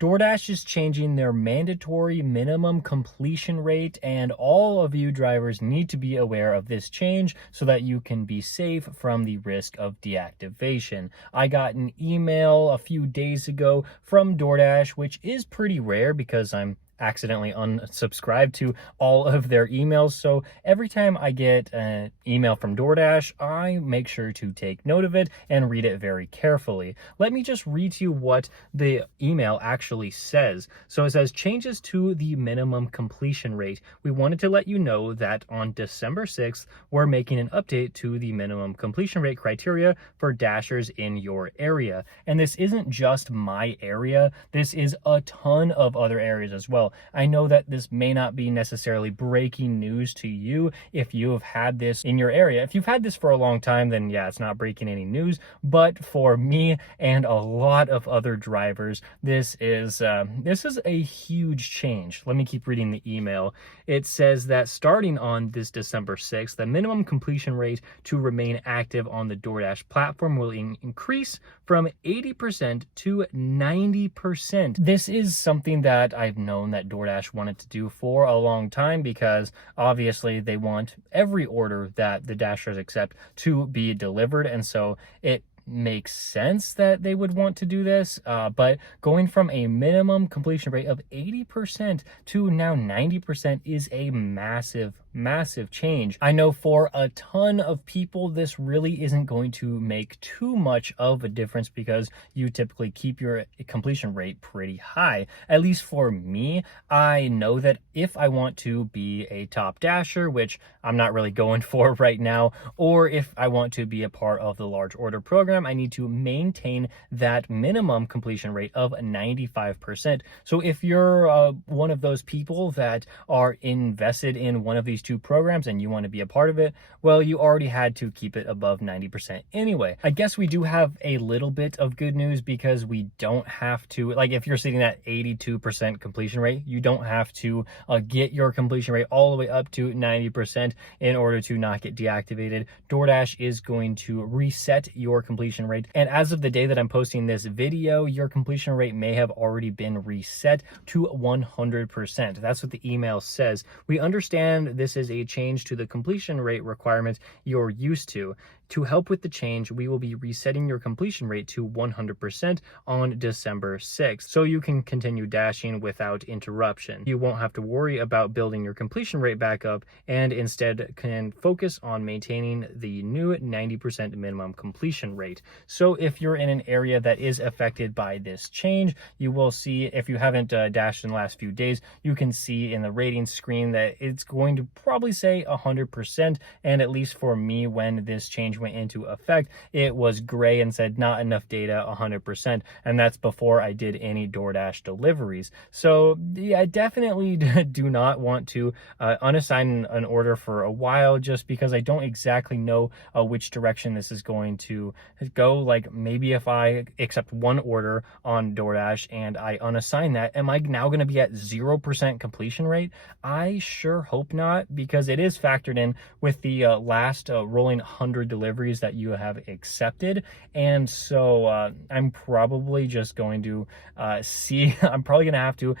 DoorDash is changing their mandatory minimum completion rate, and all of you drivers need to be aware of this change so that you can be safe from the risk of deactivation. I got an email a few days ago from DoorDash, which is pretty rare because I'm accidentally unsubscribed to all of their emails. So every time I get an email from DoorDash, I make sure to take note of it and read it very carefully. Let me just read to you what the email actually says. So it says, changes to the minimum completion rate. We wanted to let you know that on December 6th, we're making an update to the minimum completion rate criteria for dashers in your area. And this isn't just my area. This is a ton of other areas as well. I know that this may not be necessarily breaking news to you if you have had this in your area. If you've had this for a long time, then yeah, it's not breaking any news. But for me and a lot of other drivers, this is a huge change. Let me keep reading the email. It says that starting on this December 6th, the minimum completion rate to remain active on the DoorDash platform will increase from 80% to 90%. This is something that I've known that DoorDash wanted to do for a long time, because obviously they want every order that the dashers accept to be delivered, and so it makes sense that they would want to do this, but going from a minimum completion rate of 80% to now 90% is a massive change. I know for a ton of people this really isn't going to make too much of a difference because you typically keep your completion rate pretty high. At least for me, I know that if I want to be a top dasher, which I'm not really going for right now, or if I want to be a part of the large order program, I need to maintain that minimum completion rate of 95%. So if you're one of those people that are invested in one of these two programs and you want to be a part of it, well, you already had to keep it above 90% anyway. I guess we do have a little bit of good news because we don't have to, like, if you're sitting at 82% completion rate, you don't have to get your completion rate all the way up to 90% in order to not get deactivated. DoorDash is going to reset your completion rate, and as of the day that I'm posting this video, your completion rate may have already been reset to 100%. That's what the email says. We understand this is a change to the completion rate requirement you're used to. To help with the change, we will be resetting your completion rate to 100% on December 6th, so you can continue dashing without interruption. You won't have to worry about building your completion rate back up, and instead can focus on maintaining the new 90% minimum completion rate. So if you're in an area that is affected by this change, you will see, if you haven't dashed in the last few days, you can see in the rating screen that it's going to probably say 100%, and at least for me, when this change went into effect, it was gray and said not enough data, 100%, and that's before I did any DoorDash deliveries. So yeah, I definitely do not want to unassign an order for a while, just because I don't exactly know which direction this is going to go. Like, maybe if I accept one order on DoorDash and I unassign that, am I now going to be at 0% completion rate? I sure hope not, because it is factored in with the last rolling 100 deliveries that you have accepted. And so I'm probably just going to I'm probably going to have to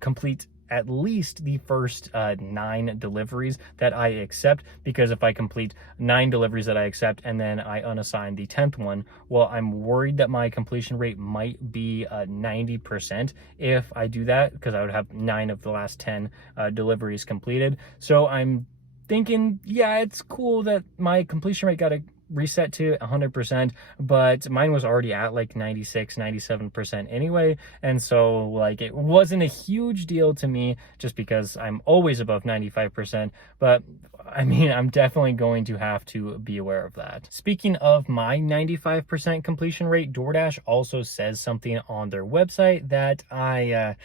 complete at least the first 9 deliveries that I accept, because if I complete 9 deliveries that I accept and then I unassign the 10th one, well, I'm worried that my completion rate might be 90% if I do that, because I would have 9 of the last 10 deliveries completed. So I'm thinking, yeah, it's cool that my completion rate got a reset to 100%, but mine was already at like 96-97% anyway, and so like it wasn't a huge deal to me just because I'm always above 95%, but I mean, I'm definitely going to have to be aware of that. Speaking of my 95% completion rate, DoorDash also says something on their website that I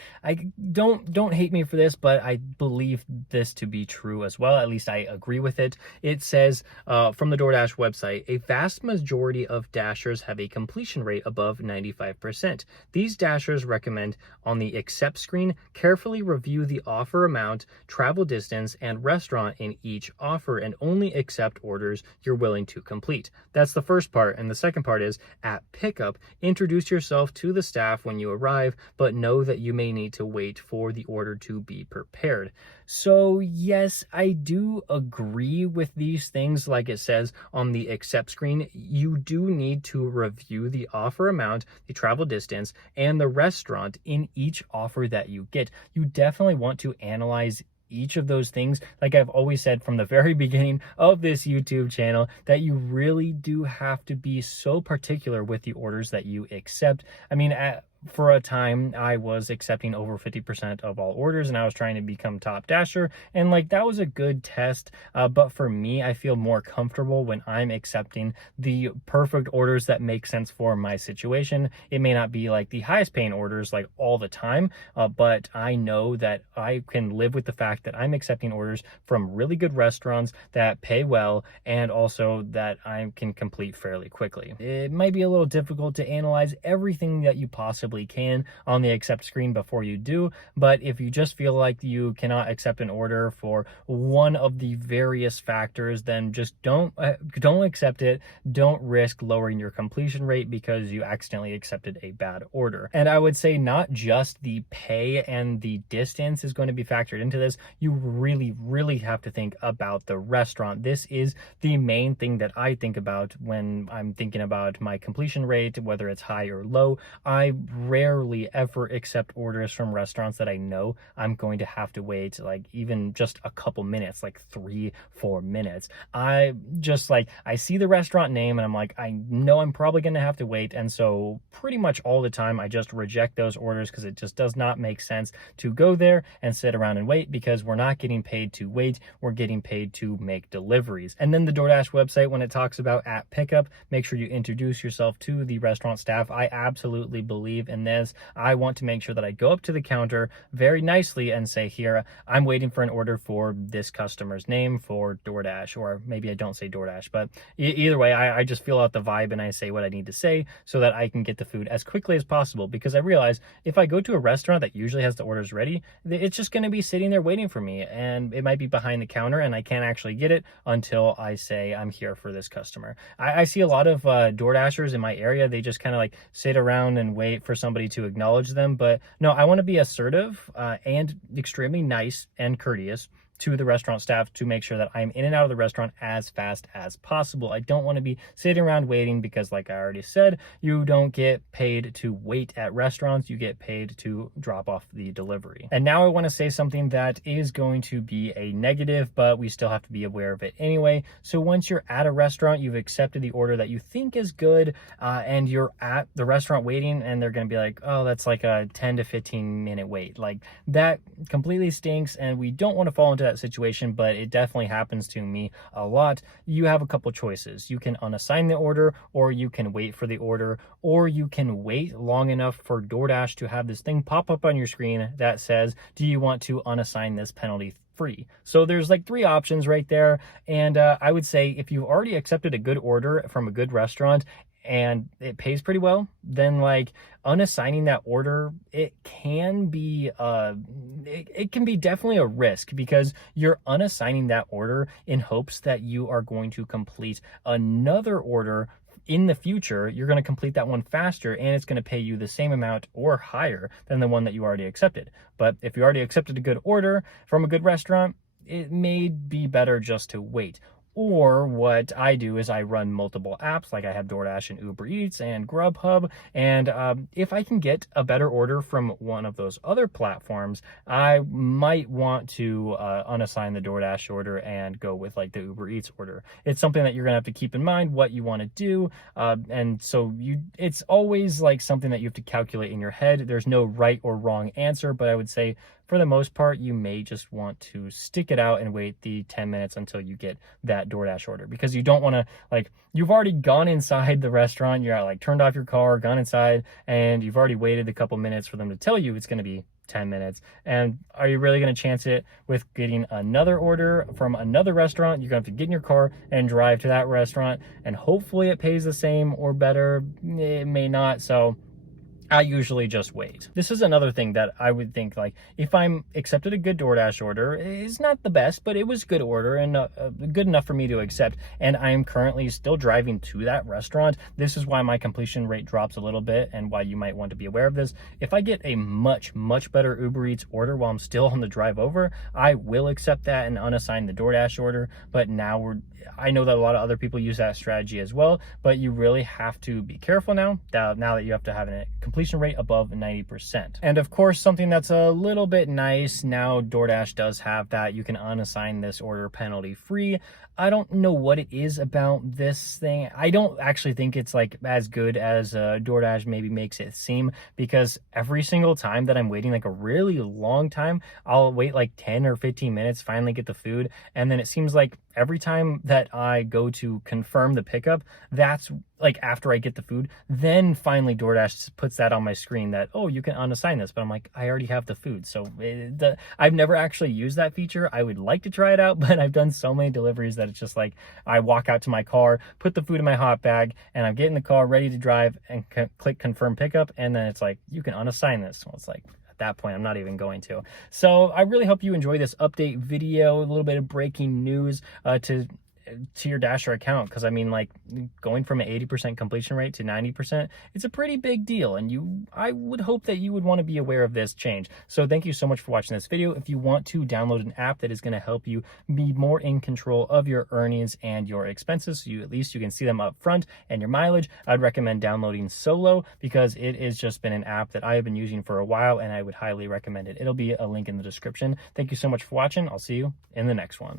don't hate me for this, but I believe this to be true as well. At least I agree with it. It says from the DoorDash website, website, a vast majority of Dashers have a completion rate above 95%. These Dashers recommend on the accept screen, carefully review the offer amount, travel distance, and restaurant in each offer, and only accept orders you're willing to complete. That's the first part. And the second part is, at pickup, introduce yourself to the staff when you arrive, but know that you may need to wait for the order to be prepared. So yes, I do agree with these things. Like it says on the accept screen, you do need to review the offer amount, the travel distance, and the restaurant in each offer that you get. You definitely want to analyze each of those things. Like I've always said from the very beginning of this YouTube channel, that you really do have to be so particular with the orders that you accept. I mean, for a time, I was accepting over 50% of all orders, and I was trying to become top Dasher, and like that was a good test. But for me, I feel more comfortable when I'm accepting the perfect orders that make sense for my situation. It may not be like the highest paying orders like all the time, but I know that I can live with the fact that I'm accepting orders from really good restaurants that pay well, and also that I can complete fairly quickly. It might be a little difficult to analyze everything that you possibly can on the accept screen before you do, but if you just feel like you cannot accept an order for one of the various factors, then just don't accept it. Don't risk lowering your completion rate because you accidentally accepted a bad order. And I would say not just the pay and the distance is going to be factored into this. You really have to think about the restaurant. This is the main thing that I think about when I'm thinking about my completion rate, whether it's high or low. I rarely ever accept orders from restaurants that I know I'm going to have to wait like even just a couple minutes, like 3-4 minutes. I see the restaurant name and I'm like, I know I'm probably going to have to wait. And so pretty much all the time I just reject those orders because it just does not make sense to go there and sit around and wait, because we're not getting paid to wait. We're getting paid to make deliveries. And then the DoorDash website, when it talks about at pickup, make sure you introduce yourself to the restaurant staff. I absolutely believe in this. I want to make sure that I go up to the counter very nicely and say, here, I'm waiting for an order for this customer's name for DoorDash, or maybe I don't say DoorDash, but either way, I just feel out the vibe and I say what I need to say so that I can get the food as quickly as possible, because I realize if I go to a restaurant that usually has the orders ready, it's just going to be sitting there waiting for me, and it might be behind the counter and I can't actually get it until I say I'm here for this customer. I see a lot of DoorDashers in my area. They just kind of like sit around and wait for somebody to acknowledge them. But no, I want to be assertive and extremely nice and courteous to the restaurant staff to make sure that I'm in and out of the restaurant as fast as possible. I don't want to be sitting around waiting, because like I already said, you don't get paid to wait at restaurants. You get paid to drop off the delivery. And now I want to say something that is going to be a negative, but we still have to be aware of it anyway. So once you're at a restaurant, you've accepted the order that you think is good, and you're at the restaurant waiting, and they're going to be like, oh, that's like a 10 to 15 minute wait. Like that completely stinks, and we don't want to fall into that situation, but it definitely happens to me a lot. You have a couple choices. You can unassign the order, or you can wait for the order, or you can wait long enough for DoorDash to have this thing pop up on your screen that says, do you want to unassign this penalty free? So there's like 3 options right there. And I would say if you've already accepted a good order from a good restaurant and it pays pretty well, then like unassigning that order, it can be definitely a risk, because you're unassigning that order in hopes that you are going to complete another order in the future. You're going to complete that one faster, and it's going to pay you the same amount or higher than the one that you already accepted. But if you already accepted a good order from a good restaurant, it may be better just to wait. Or what I do is I run multiple apps, like I have DoorDash and Uber Eats and Grubhub. And if I can get a better order from one of those other platforms, I might want to unassign the DoorDash order and go with like the Uber Eats order. It's something that you're going to have to keep in mind what you want to do. And so it's always like something that you have to calculate in your head. There's no right or wrong answer, but I would say for the most part, you may just want to stick it out and wait the 10 minutes until you get that DoorDash order, because you don't want to, like, you've already gone inside the restaurant, you're like turned off your car, gone inside, and you've already waited a couple minutes for them to tell you it's going to be 10 minutes. And are you really going to chance it with getting another order from another restaurant? You're going to have to get in your car and drive to that restaurant, and hopefully it pays the same or better. It may not. So I usually just wait. This is another thing that I would think, like, if I'm accepted a good DoorDash order, it's not the best, but it was good order and good enough for me to accept, and I am currently still driving to that restaurant. This is why my completion rate drops a little bit and why you might want to be aware of this. If I get a much better Uber Eats order while I'm still on the drive over, I will accept that and unassign the DoorDash order. But now I know that a lot of other people use that strategy as well, but you really have to be careful now that you have to have a completion rate above 90%. And of course, something that's a little bit nice now, DoorDash does have that you can unassign this order penalty free. I don't know what it is about this thing. I don't actually think it's like as good as DoorDash maybe makes it seem, because every single time that I'm waiting like a really long time, I'll wait like 10 or 15 minutes, finally get the food, and then it seems like every time that I go to confirm the pickup, that's like after I get the food, then finally DoorDash puts that on my screen that, oh, you can unassign this. But I'm like, I already have the food. So I've never actually used that feature. I would like to try it out, but I've done so many deliveries that it's just like I walk out to my car, put the food in my hot bag, and I'm getting the car ready to drive and click confirm pickup. And then it's like, you can unassign this. Well, it's like, that point, I'm not even going to. So I really hope you enjoy this update video, a little bit of breaking news to your Dasher account, because I mean, like, going from an 80% completion rate to 90%, it's a pretty big deal, and I would hope that you would want to be aware of this change. So thank you so much for watching this video. If you want to download an app that is going to help you be more in control of your earnings and your expenses, so at least you can see them up front, and your mileage, I'd recommend downloading Solo, because it has just been an app that I have been using for a while, and I would highly recommend it. It'll be a link in the description. Thank you so much for watching. I'll see you in the next one.